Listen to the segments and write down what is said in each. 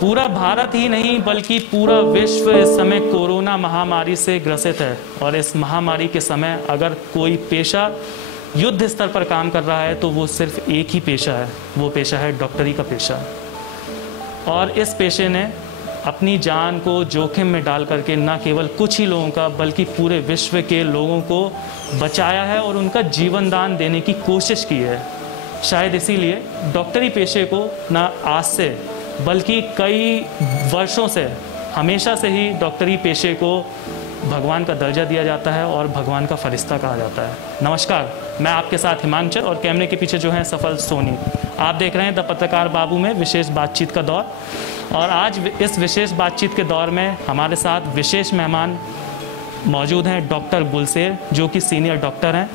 पूरा भारत ही नहीं बल्कि पूरा विश्व इस समय कोरोना महामारी से ग्रसित है। और इस महामारी के समय अगर कोई पेशा युद्ध स्तर पर काम कर रहा है तो वो सिर्फ एक ही पेशा है, वो पेशा है डॉक्टरी का पेशा। और इस पेशे ने अपनी जान को जोखिम में डाल करके न केवल कुछ ही लोगों का बल्कि पूरे विश्व के लोगों को बचाया है और उनका जीवन दान देने की कोशिश की है। शायद इसीलिए डॉक्टरी पेशे को न आज से बल्कि कई वर्षों से, हमेशा से ही डॉक्टरी पेशे को भगवान का दर्जा दिया जाता है और भगवान का फरिश्ता कहा जाता है। नमस्कार, मैं आपके साथ हिमांचल और कैमरे के पीछे जो है सफल सोनी। आप देख रहे हैं द पत्रकार बाबू में विशेष बातचीत का दौर। और आज इस विशेष बातचीत के दौर में हमारे साथ विशेष मेहमान मौजूद हैं, डॉक्टर गुलसेर, जो कि सीनियर डॉक्टर हैं।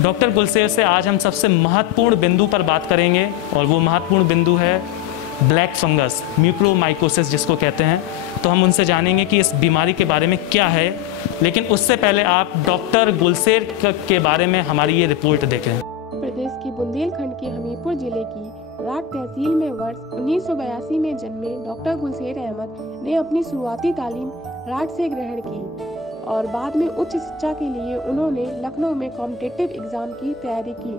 डॉक्टर गुलसेर से आज हम सबसे महत्वपूर्ण बिंदु पर बात करेंगे और वो महत्वपूर्ण बिंदु है ब्लैक फंगस, म्यूकोरमाइकोसिस जिसको कहते हैं। तो हम उनसे जानेंगे कि इस बीमारी के बारे में क्या है, लेकिन उससे पहले आप डॉक्टर गुलसेर के बारे में हमारी ये रिपोर्ट देखें। प्रदेश की बुंदेलखंड के हमीरपुर जिले की राठ तहसील में वर्ष 1982 में जन्मे डॉक्टर गुलसेर अहमद ने अपनी शुरुआती तालीम राठ से ग्रहण की और बाद में उच्च शिक्षा के लिए उन्होंने लखनऊ में कॉम्पिटिटिव एग्जाम की तैयारी की,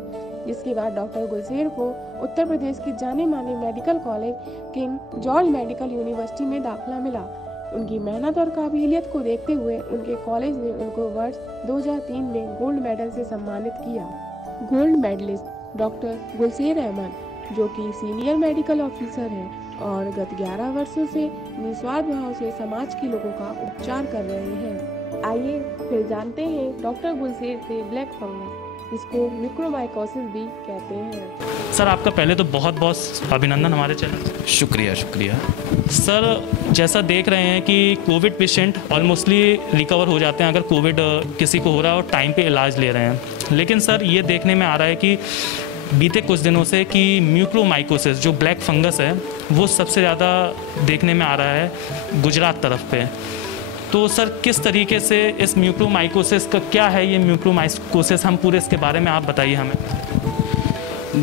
जिसके बाद डॉक्टर गुलसेर को उत्तर प्रदेश के जाने माने medical college king George medical university में दाखिला मिला। उनकी मेहनत और काबिलियत को देखते हुए उनके कॉलेज ने उनको वर्ष 2003 में गोल्ड मेडल से सम्मानित किया। गोल्ड मेडलिस्ट डॉक्टर गुलसेर अहमद, जो कि सीनियर मेडिकल ऑफिसर हैं और गत 11 वर्षों से निस्वार्थ भाव से समाज के लोगों का उपचार कर रहे हैं। आइए फिर जानते हैं डॉक्टर गुलसेर से ब्लैक फंगस, जिसको म्यूकोरमाइकोसिस भी कहते हैं। सर, आपका पहले तो बहुत बहुत अभिनंदन हमारे चैनल। शुक्रिया शुक्रिया। सर, जैसा देख रहे हैं कि कोविड पेशेंट ऑलमोस्टली रिकवर हो जाते हैं अगर कोविड किसी को हो रहा है और टाइम पे इलाज ले रहे हैं, लेकिन सर ये देखने में आ रहा है कि बीते कुछ दिनों से कि म्यूकोरमाइकोसिस जो ब्लैक फंगस है वो सबसे ज़्यादा देखने में आ रहा है गुजरात तरफ पे। तो सर किस तरीके से इस म्यूकोरमाइकोसिस का क्या है ये म्यूकोरमाइकोसिस, हम पूरे इसके बारे में आप बताइए हमें।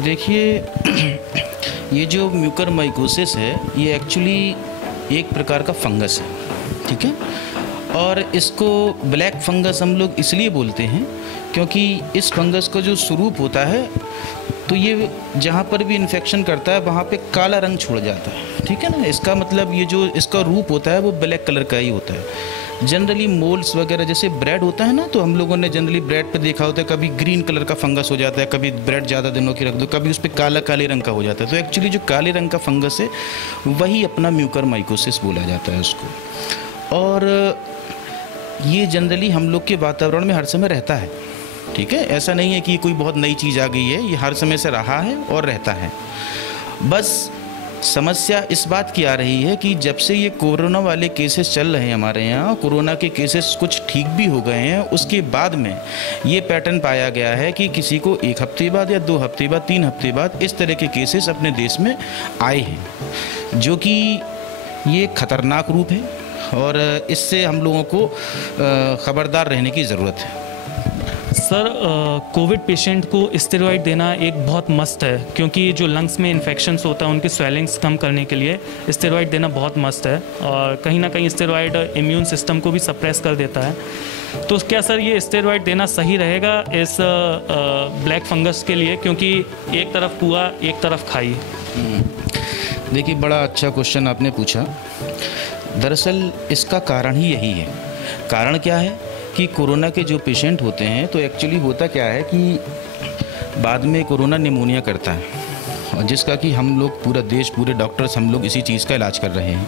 देखिए, ये जो म्यूकोरमाइकोसिस है ये एक्चुअली एक प्रकार का फंगस है, ठीक है। और इसको ब्लैक फंगस हम लोग इसलिए बोलते हैं क्योंकि इस फंगस का जो स्वरूप होता है तो ये जहाँ पर भी इन्फेक्शन करता है वहाँ पे काला रंग छोड़ जाता है, ठीक है ना। इसका मतलब ये जो इसका रूप होता है वो ब्लैक कलर का ही होता है। जनरली मोल्ड्स वगैरह जैसे ब्रेड होता है ना, तो हम लोगों ने जनरली ब्रेड पे देखा होता है कभी ग्रीन कलर का फंगस हो जाता है, कभी ब्रेड ज़्यादा दिनों की रख दो, कभी उस पर काले रंग का हो जाता है। तो एक्चुअली जो काले रंग का फंगस है वही अपना म्यूकोरमाइकोसिस बोला जाता है उसको। और ये जनरली हम लोग के वातावरण में हर समय रहता है, ठीक है। ऐसा नहीं है कि ये कोई बहुत नई चीज़ आ गई है, ये हर समय से रहा है और रहता है। बस समस्या इस बात की आ रही है कि जब से ये कोरोना वाले केसेस चल रहे हैं हमारे यहाँ, कोरोना के केसेस कुछ ठीक भी हो गए हैं, उसके बाद में ये पैटर्न पाया गया है कि किसी को 1 हफ्ते बाद या 2 हफ्ते बाद 3 हफ्ते बाद इस तरह के केसेस अपने देश में आए हैं, जो कि ये खतरनाक रूप है और इससे हम लोगों को खबरदार रहने की ज़रूरत है। सर, कोविड पेशेंट को स्टेरॉइड देना एक बहुत मस्ट है, क्योंकि जो लंग्स में इन्फेक्शंस होता है उनकी स्वेलिंग्स कम करने के लिए स्टेरॉइड देना बहुत मस्ट है। और कहीं ना कहीं स्टेरॉइड इम्यून सिस्टम को भी सप्रेस कर देता है। तो क्या सर ये स्टेरॉइड देना सही रहेगा इस ब्लैक फंगस के लिए, क्योंकि एक तरफ कुआ एक तरफ खाई? देखिए, बड़ा अच्छा क्वेश्चन आपने पूछा। दरअसल इसका कारण ही यही है। कारण क्या है कि कोरोना के जो पेशेंट होते हैं, तो एक्चुअली होता क्या है कि बाद में कोरोना निमोनिया करता है, और जिसका कि हम लोग पूरा देश, पूरे डॉक्टर्स हम लोग इसी चीज़ का इलाज कर रहे हैं।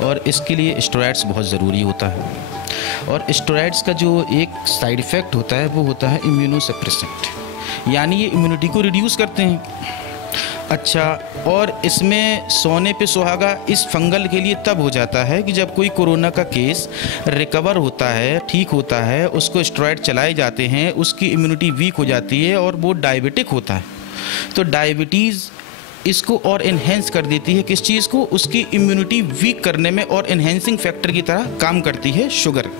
और इसके लिए स्टेरॉइड्स बहुत ज़रूरी होता है। और स्टेरॉइड्स का जो एक साइड इफ़ेक्ट होता है वो होता है इम्यूनोसप्रेसेंट, यानी ये इम्यूनिटी को रिड्यूस करते हैं। अच्छा, और इसमें सोने पे सुहागा इस फंगल के लिए तब हो जाता है कि जब कोई कोरोना का केस रिकवर होता है, ठीक होता है, उसको स्टेरॉइड चलाए जाते हैं, उसकी इम्यूनिटी वीक हो जाती है और वो डायबिटिक होता है। तो डायबिटीज़ इसको और इन्हेंस कर देती है, किस चीज़ को? उसकी इम्यूनिटी वीक करने में और इन्हेंसिंग फैक्टर की तरह काम करती है शुगर।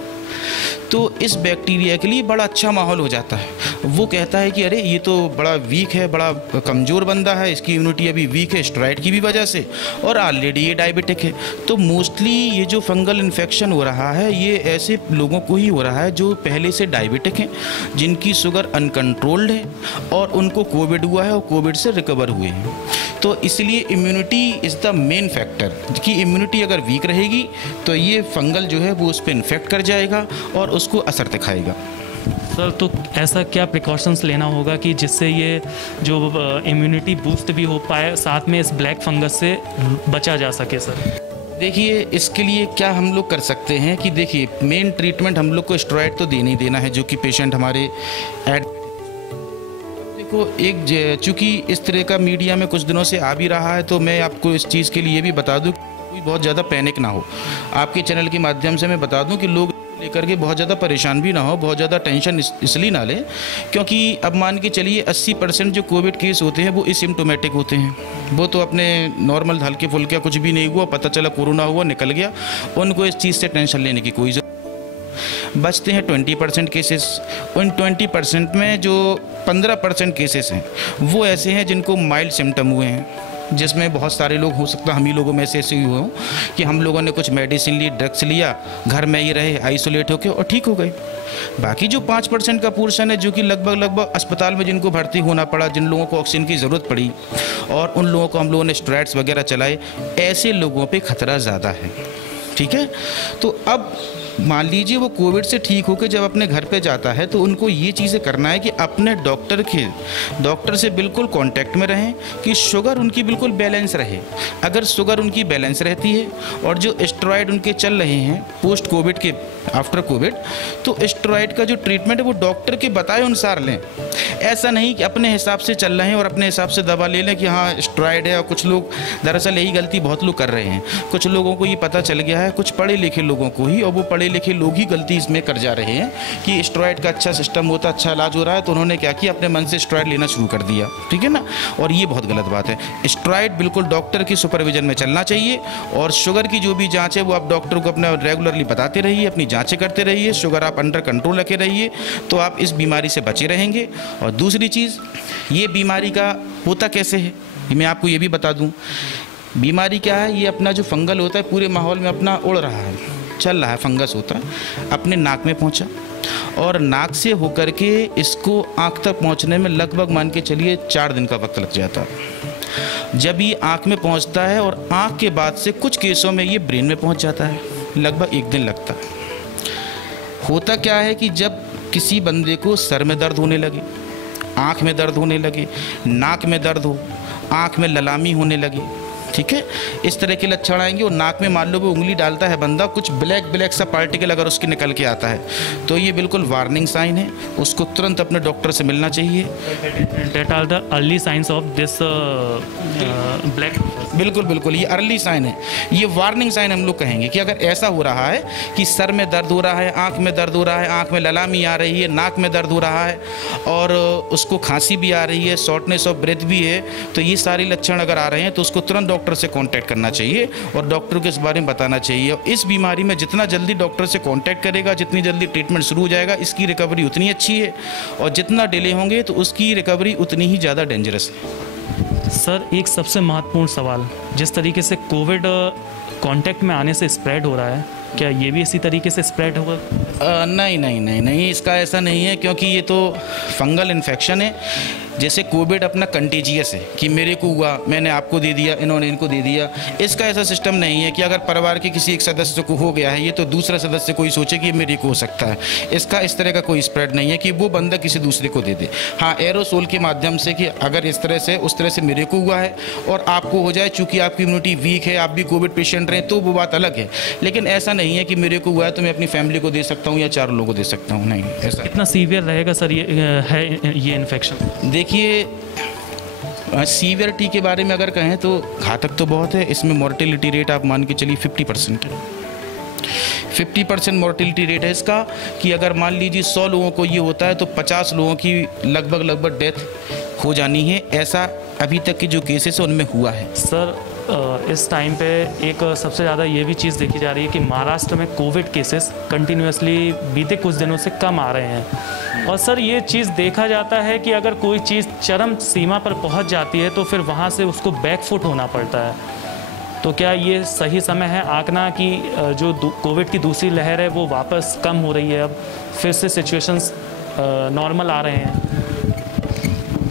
तो इस बैक्टीरिया के लिए बड़ा अच्छा माहौल हो जाता है। वो कहता है कि अरे ये तो बड़ा वीक है, बड़ा कमज़ोर बंदा है, इसकी इम्यूनिटी अभी वीक है स्टेरॉइड की भी वजह से, और ऑलरेडी ये डायबिटिक है। तो मोस्टली ये जो फंगल इन्फेक्शन हो रहा है ये ऐसे लोगों को ही हो रहा है जो पहले से डायबिटिक हैं, जिनकी शुगर अनकंट्रोल्ड है और उनको कोविड हुआ है और कोविड से रिकवर हुए हैं। तो इसलिए immunity is the main factor, कि इम्यूनिटी अगर वीक रहेगी तो ये फंगल जो है वो उस पर इन्फेक्ट कर जाएगा और उसको असर दिखाएगा। सर तो ऐसा क्या प्रिकॉशंस लेना होगा कि जिससे ये जो इम्यूनिटी बूस्ट भी हो पाए, साथ में इस ब्लैक फंगस से बचा जा सके सर? देखिए इसके लिए क्या हम लोग कर सकते हैं कि देखिए मेन ट्रीटमेंट हम लोग को स्टेरॉइड तो देना ही देना है, जो कि पेशेंट हमारे देखो एक चूँकि इस तरह का मीडिया में कुछ दिनों से आ भी रहा है, तो मैं आपको इस चीज़ के लिए भी बता दूं कोई बहुत ज़्यादा पैनिक ना हो। आपके चैनल के माध्यम से मैं बता दूं कि लोग लेकर के बहुत ज़्यादा परेशान भी ना हो, बहुत ज़्यादा टेंशन इसलिए ना लें क्योंकि अब मान के चलिए 80% जो कोविड केस होते हैं वो एसिम्प्टोमेटिक होते हैं। वो तो अपने नॉर्मल हल्के फुल्के कुछ भी नहीं हुआ, पता चला कोरोना हुआ निकल गया, उनको इस चीज़ से टेंशन लेने की कोई ज़रूरत। बचते हैं 20% केसेस। उन 20% में जो 15% केसेस हैं वो ऐसे हैं जिनको माइल्ड सिम्टम हुए हैं, जिसमें बहुत सारे लोग हो सकता है हम ही लोगों में से ऐसे हुए हों कि हम लोगों ने कुछ मेडिसिन ली, ड्रग्स लिया, घर में ही रहे आइसोलेट होकर और ठीक हो गए। बाकी जो 5% का पोर्शन है जो कि लगभग अस्पताल में जिनको भर्ती होना पड़ा, जिन लोगों को ऑक्सीजन की ज़रूरत पड़ी और उन लोगों को हम लोगों ने स्टेरॉइड्स वगैरह चलाए, ऐसे लोगों पे खतरा ज़्यादा है। ठीक है, तो अब मान लीजिए वो कोविड से ठीक होकर जब अपने घर पे जाता है तो उनको ये चीज़ें करना है कि अपने डॉक्टर से बिल्कुल कांटेक्ट में रहें कि शुगर उनकी बिल्कुल बैलेंस रहे। अगर शुगर उनकी बैलेंस रहती है और जो स्टेरॉइड उनके चल रहे हैं पोस्ट कोविड के आफ्टर कोविड, तो स्टेरॉइड का जो ट्रीटमेंट है वो डॉक्टर के बताए अनुसार लें। ऐसा नहीं कि अपने हिसाब से चल रहे हैं और अपने हिसाब से दवा ले लें कि हाँ स्टेरॉइड है। और कुछ लोग दरअसल यही गलती बहुत लोग कर रहे हैं, कुछ लोगों को ये पता चल गया है, कुछ पढ़े लिखे लोगों को ही, और वो पढ़े लिखे लोग ही गलती इसमें कर जा रहे हैं कि स्टेरॉइड का अच्छा सिस्टम होता, अच्छा इलाज हो रहा है, तो उन्होंने क्या किया अपने मन से स्टेरॉइड लेना शुरू कर दिया। ठीक है ना, और ये बहुत गलत बात है। स्टेरॉइड बिल्कुल डॉक्टर की सुपरविजन में चलना चाहिए और शुगर की जो भी जांच है वो आप डॉक्टर को अपना रेगुलरली बताते रहिए, अपनी जांचें करते रहिए, शुगर आप अंडर कंट्रोल रखे रहिए, तो आप इस बीमारी से बचे रहेंगे। और दूसरी चीज़, ये बीमारी का होता कैसे है मैं आपको ये भी बता दूं। बीमारी क्या है, ये अपना जो फंगल होता है पूरे माहौल में अपना उड़ रहा है, चल रहा है, फंगस होता है, अपने नाक में पहुंचा और नाक से होकर के इसको आँख तक पहुंचने में लगभग मान के चलिए 4 दिन का वक्त लग जाता है। जब ये आँख में पहुंचता है और आँख के बाद से कुछ केसों में ये ब्रेन में पहुंच जाता है, लगभग 1 दिन लगता है। होता क्या है कि जब किसी बंदे को सर में दर्द होने लगे, आँख में दर्द होने लगे, नाक में दर्द हो, आँख में ललामी होने लगे, ठीक है, इस तरह के लक्षण आएंगे और नाक में मान लो वो उंगली डालता है बंदा, कुछ ब्लैक सा पार्टिकल अगर उसके निकल के आता है तो ये बिल्कुल वार्निंग साइन है, उसको तुरंत अपने डॉक्टर से मिलना चाहिए। That are the early signs of this black। बिल्कुल ये अर्ली साइन है, ये वार्निंग साइन हम लोग कहेंगे कि अगर ऐसा हो रहा है कि सर में दर्द हो रहा है, आँख में दर्द हो रहा है, आँख में ललामी आ रही है, नाक में दर्द हो रहा है और उसको खांसी भी आ रही है, शॉर्टनेस ऑफ ब्रेथ भी है, तो ये सारे लक्षण अगर आ रहे हैं तो उसको तुरंत डॉक्टर से कांटेक्ट करना चाहिए और डॉक्टर को इस बारे में बताना चाहिए। और इस बीमारी में जितना जल्दी डॉक्टर से कांटेक्ट करेगा, जितनी जल्दी ट्रीटमेंट शुरू हो जाएगा, इसकी रिकवरी उतनी अच्छी है और जितना डिले होंगे तो उसकी रिकवरी उतनी ही ज़्यादा डेंजरस है। सर एक सबसे महत्वपूर्ण सवाल, जिस तरीके से कोविड कांटेक्ट में आने से स्प्रेड हो रहा है, क्या ये भी इसी तरीके से स्प्रेड होगा? नहीं, इसका ऐसा नहीं है क्योंकि ये तो फंगल इन्फेक्शन है। जैसे कोविड अपना कंटेजियस है कि मेरे को हुआ, मैंने आपको दे दिया, इन्होंने इनको दे दिया, इसका ऐसा सिस्टम नहीं है कि अगर परिवार के किसी एक सदस्य को हो गया है ये तो दूसरा सदस्य कोई सोचे कि ये मेरे को हो सकता है। इसका इस तरह का कोई स्प्रेड नहीं है कि वो बंदा किसी दूसरे को दे दे। हाँ, एरोसोल के माध्यम से कि अगर इस तरह से उस तरह से मेरे को हुआ है और आपको हो जाए, चूँकि आपकी इम्यूनिटी वीक है, आप भी कोविड पेशेंट रहे, तो वो बात अलग है। लेकिन ऐसा नहीं है कि मेरे को हुआ है तो मैं अपनी फैमिली को दे सकता हूँ या 4 लोगों को दे सकता हूँ, नहीं ऐसा। कितना सीवियर रहेगा सर ये इन्फेक्शन? देखिए, सीवियरिटी के बारे में अगर कहें तो घातक तो बहुत है। इसमें मोर्टेलिटी रेट आप मान के चलिए 50% है। 50% मोर्टेलिटी रेट है इसका कि अगर मान लीजिए 100 लोगों को ये होता है तो 50 लोगों की लगभग डेथ हो जानी है। ऐसा अभी तक के जो केसेस है उनमें हुआ है। सर इस टाइम पे एक सबसे ज़्यादा ये भी चीज़ देखी जा रही है कि महाराष्ट्र में कोविड केसेस कंटिन्यूसली बीते कुछ दिनों से कम आ रहे हैं। और सर ये चीज़ देखा जाता है कि अगर कोई चीज़ चरम सीमा पर पहुंच जाती है तो फिर वहां से उसको बैकफुट होना पड़ता है। तो क्या ये सही समय है आंकना कि जो कोविड की दूसरी लहर है वो वापस कम हो रही है, अब फिर से सिचुएशंस नॉर्मल आ रहे हैं?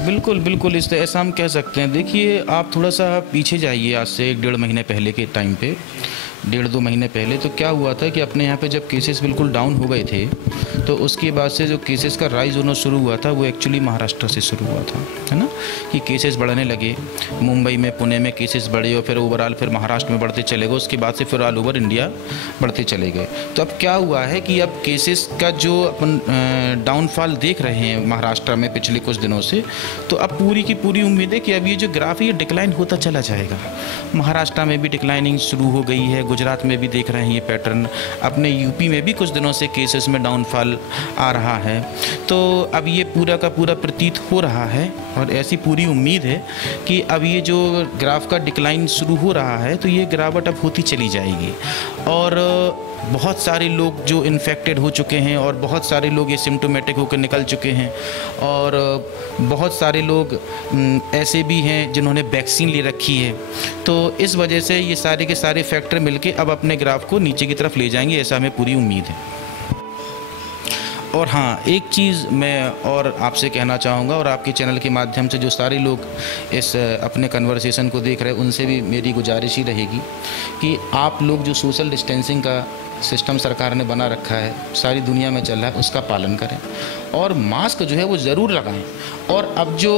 बिल्कुल बिल्कुल, इस ऐसा हम कह सकते हैं। देखिए, आप थोड़ा सा पीछे जाइए, आज से 1-1.5 महीने पहले के टाइम पे, 1.5-2 महीने पहले तो क्या हुआ था कि अपने यहाँ पे जब केसेस बिल्कुल डाउन हो गए थे तो उसके बाद से जो केसेस का राइज होना शुरू हुआ था वो एक्चुअली महाराष्ट्र से शुरू हुआ था, है ना, कि केसेस बढ़ने लगे। मुंबई में, पुणे में केसेस बढ़े और फिर ओवरऑल फिर महाराष्ट्र में बढ़ते चले गए, उसके बाद से फिर ऑल ओवर इंडिया बढ़ते चले गए। तो अब क्या हुआ है कि अब केसेस का जो अपन डाउनफॉल देख रहे हैं महाराष्ट्र में पिछले कुछ दिनों से, तो अब पूरी की पूरी उम्मीद है कि अब ये जो ग्राफ है ये डिक्लाइन होता चला जाएगा। महाराष्ट्र में भी डिक्लाइनिंग शुरू हो गई है, गुजरात में भी देख रहे हैं ये पैटर्न, अपने यूपी में भी कुछ दिनों से केसेस में डाउनफॉल आ रहा है। तो अब ये पूरा का पूरा प्रतीत हो रहा है और ऐसी पूरी उम्मीद है कि अब ये जो ग्राफ का डिक्लाइन शुरू हो रहा है तो ये गिरावट अब होती चली जाएगी। और बहुत सारे लोग जो इन्फेक्टेड हो चुके हैं और बहुत सारे लोग ये सिम्टोमेटिक होकर निकल चुके हैं और बहुत सारे लोग ऐसे भी हैं जिन्होंने वैक्सीन ले रखी है। तो इस वजह से ये सारे के सारे फैक्टर मिलके अब अपने ग्राफ को नीचे की तरफ ले जाएंगे, ऐसा हमें पूरी उम्मीद है। और हाँ, एक चीज़ मैं और आपसे कहना चाहूँगा और आपके चैनल के माध्यम से जो सारे लोग इस अपने कन्वर्सेशन को देख रहे हैं उनसे भी मेरी गुजारिश ही रहेगी कि आप लोग जो सोशल डिस्टेंसिंग का सिस्टम सरकार ने बना रखा है, सारी दुनिया में चल रहा है, उसका पालन करें और मास्क जो है वो ज़रूर लगाएं। और अब जो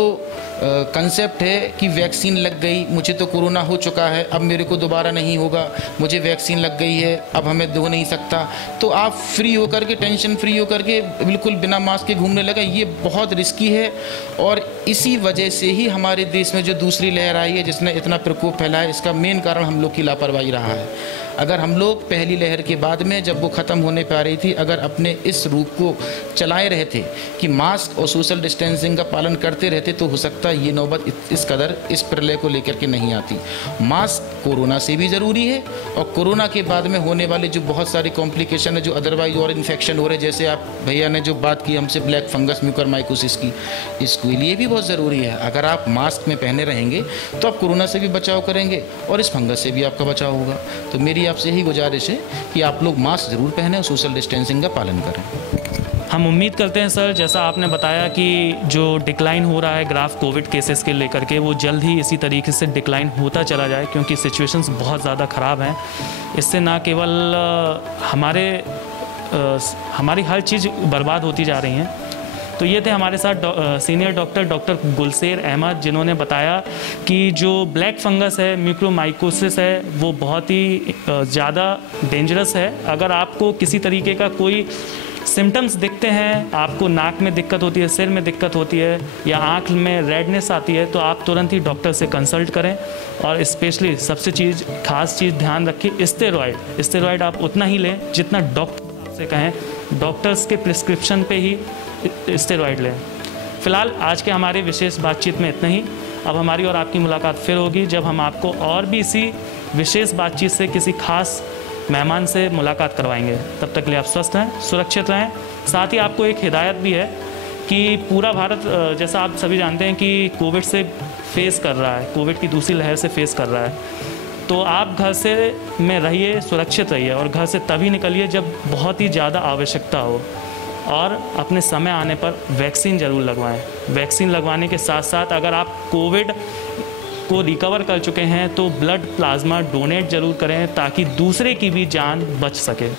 कंसेप्ट है कि वैक्सीन लग गई, मुझे तो कोरोना हो चुका है, अब मेरे को दोबारा नहीं होगा, मुझे वैक्सीन लग गई है, अब हमें हो नहीं सकता, तो आप फ्री होकर के, टेंशन फ्री होकर के बिल्कुल बिना मास्क के घूमने लगे, ये बहुत रिस्की है। और इसी वजह से ही हमारे देश में जो दूसरी लहर आई है जिसने इतना प्रकोप फैलाया, इसका मेन कारण हम लोग की लापरवाही रहा है। अगर हम लोग पहली लहर के बाद में जब वो ख़त्म होने पा रही थी, अगर अपने इस रूप को चलाए रहे थे कि मास्क और सोशल डिस्टेंसिंग का पालन करते रहते, तो हो सकता है ये नौबत इस कदर इस प्रलय को लेकर के नहीं आती। मास्क कोरोना से भी ज़रूरी है और कोरोना के बाद में होने वाले जो बहुत सारी कॉम्प्लिकेशन है, जो अदरवाइज और इन्फेक्शन हो रहे, जैसे आप भैया ने जो बात की हमसे ब्लैक फंगस म्यूकरमाइकोसिस की, इसके लिए भी बहुत ज़रूरी है। अगर आप मास्क में पहने रहेंगे तो आप कोरोना से भी बचाव करेंगे और इस फंगस से भी आपका बचाव होगा। तो मेरी आपसे यही गुजारिश है कि आप लोग मास्क ज़रूर पहने और सोशल डिस्टेंसिंग का पालन करें। हम उम्मीद करते हैं सर, जैसा आपने बताया कि जो डिक्लाइन हो रहा है ग्राफ कोविड केसेस के लेकर के, वो जल्द ही इसी तरीके से डिक्लाइन होता चला जाए, क्योंकि सिचुएशंस बहुत ज़्यादा ख़राब हैं। इससे ना केवल हमारी हर चीज़ बर्बाद होती जा रही हैं। तो ये थे हमारे साथ सीनियर डॉक्टर गुलसेर अहमद, जिन्होंने बताया कि जो ब्लैक फंगस है, म्यूकरमाइकोसिस है, वो बहुत ही ज़्यादा डेंजरस है। अगर आपको किसी तरीके का कोई सिम्टम्स दिखते हैं, आपको नाक में दिक्कत होती है, सिर में दिक्कत होती है या आँख में रेडनेस आती है, तो आप तुरंत ही डॉक्टर से कंसल्ट करें। और स्पेशली सबसे खास चीज़ ध्यान रखें, स्टेरॉयड आप उतना ही लें जितना डॉक्टर से कहें, डॉक्टर्स के प्रिस्क्रिप्शन पे ही स्टेरॉयड लें। फिलहाल आज के हमारे विशेष बातचीत में इतना ही। अब हमारी और आपकी मुलाकात फिर होगी जब हम आपको और भी इसी विशेष बातचीत से किसी खास मेहमान से मुलाकात करवाएंगे। तब तक के लिए आप स्वस्थ रहें, सुरक्षित रहें। साथ ही आपको एक हिदायत भी है कि पूरा भारत, जैसा आप सभी जानते हैं कि कोविड से फेस कर रहा है, कोविड की दूसरी लहर से फेस कर रहा है, तो आप घर से में रहिए, सुरक्षित रहिए और घर से तभी निकलिए जब बहुत ही ज़्यादा आवश्यकता हो। और अपने समय आने पर वैक्सीन ज़रूर लगवाएं। वैक्सीन लगवाने के साथ साथ अगर आप कोविड को रिकवर कर चुके हैं तो ब्लड प्लाज्मा डोनेट ज़रूर करें, ताकि दूसरे की भी जान बच सके।